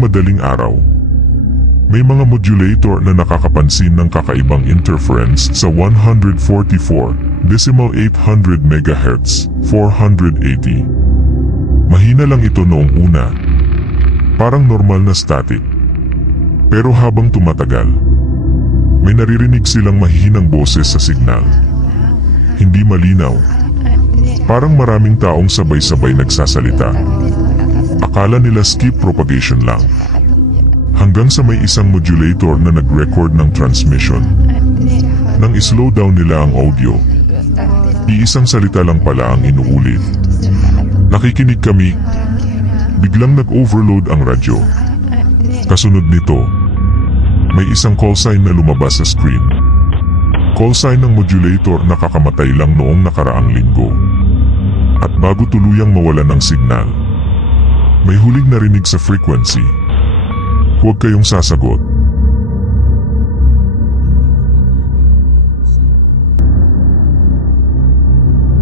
madaling araw. May mga modulator na nakakapansin ng kakaibang interference sa 144.800 MHz, 480. Mahina lang ito noong una. Parang normal na static. Pero habang tumatagal, may naririnig silang mahihinang boses sa signal. Hindi malinaw. Parang maraming taong sabay-sabay nagsasalita. Akala nila skip propagation lang. Hanggang sa may isang modulator na nag-record ng transmission. Nang i-slow down nila ang audio, iisang salita lang pala ang inuulit. Nakikinig kami. Biglang nag-overload ang radyo. Kasunod nito, may isang call sign na lumabas sa screen. Call sign ng modulator na kakamatay lang noong nakaraang linggo. At bago tuluyang mawalan ng signal, may huling narinig sa frequency. Huwag kayong sasagot.